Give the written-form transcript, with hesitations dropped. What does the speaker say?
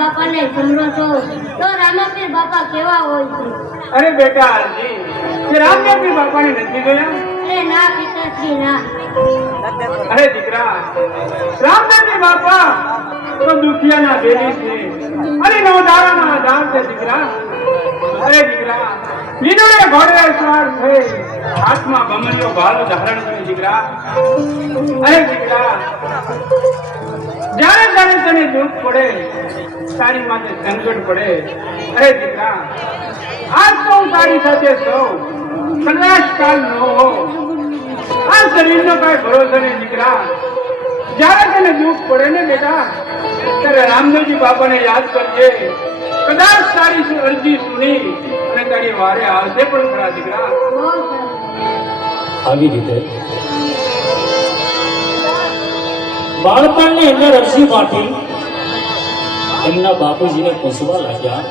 બાપાને સમરો છો તો રામાપીર બાપા કેવા હોય છે? અરે બેટા હરજી, તે રામાપીર બાપાને નથી જોયા? અરે ના પિતાશ્રી ના. અરે દીકરા, રામાપીર બાપા તો દુખિયાના બેલી છે અને નવધારાના આધાર છે દીકરા. અરે દીકરા, લીલોડે ઘોડે સવાર થઈ હાથમાં બમણીઓ ભાલો ધારણ કર્યો દીકરા. અરે દીકરા, જ્યારે જ્યારે તને દુઃખ પડે, તારી માથે સંકટ પડે, અરે દીકરા, આજ તો હું તારી સાથે સૌ કદાચ કાલ ન હો. આ શરીરનો કઈ ભરોસો નહીં દીકરા. જ્યારે તને દુઃખ પડે ને બેટા, ત્યારે રામદેવજી બાપાને યાદ કરજે. કદાચ તારી અરજી સુની અને તારી વારે આવશે પણ ખરા દીકરા. આવી રીતે બાળપણની અંદર અરજી પાઠી એમના બાપુજીને પૂછવા લાગ્યા,